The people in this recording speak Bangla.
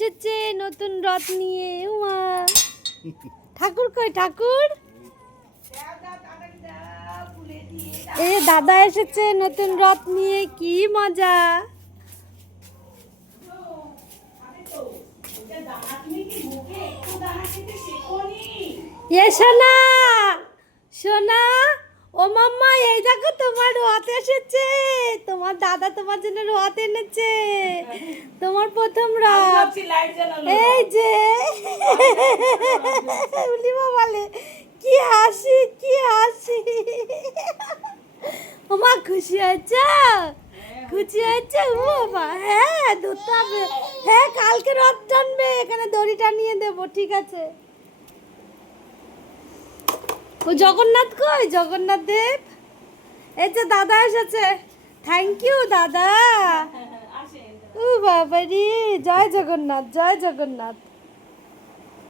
এসেছে নতুন রথ নিয়ে। উমা ঠাকুর কই ঠাকুর? এই দাদা এসেছে নতুন রথ নিয়ে, কি মজা। এ সোনা সোনা, ও মাম্মা এই দেখো তোমার রথ এসেছে। তোমার দাদা তোমার জন্য রথ এনেছে, তোমার প্রথম রথ। এই যে উলি বাবালে, কি হাসি কি হাসি। ওমা খুশি হয়েছে? খুশি হয়েছে? ও বাবা, হ্যাঁ ধরতে হবে। হ্যাঁ কালকে রথ টানবে, এখানে দড়ি টানিয়ে দেবো, ঠিক আছে। ও জগন্নাথ কই? জগন্নাথ দেব এই যে দাদা এসেছে। থ্যাংক ইউ দাদা। ও বাবা রে, জয় জগন্নাথ জয় জগন্নাথ।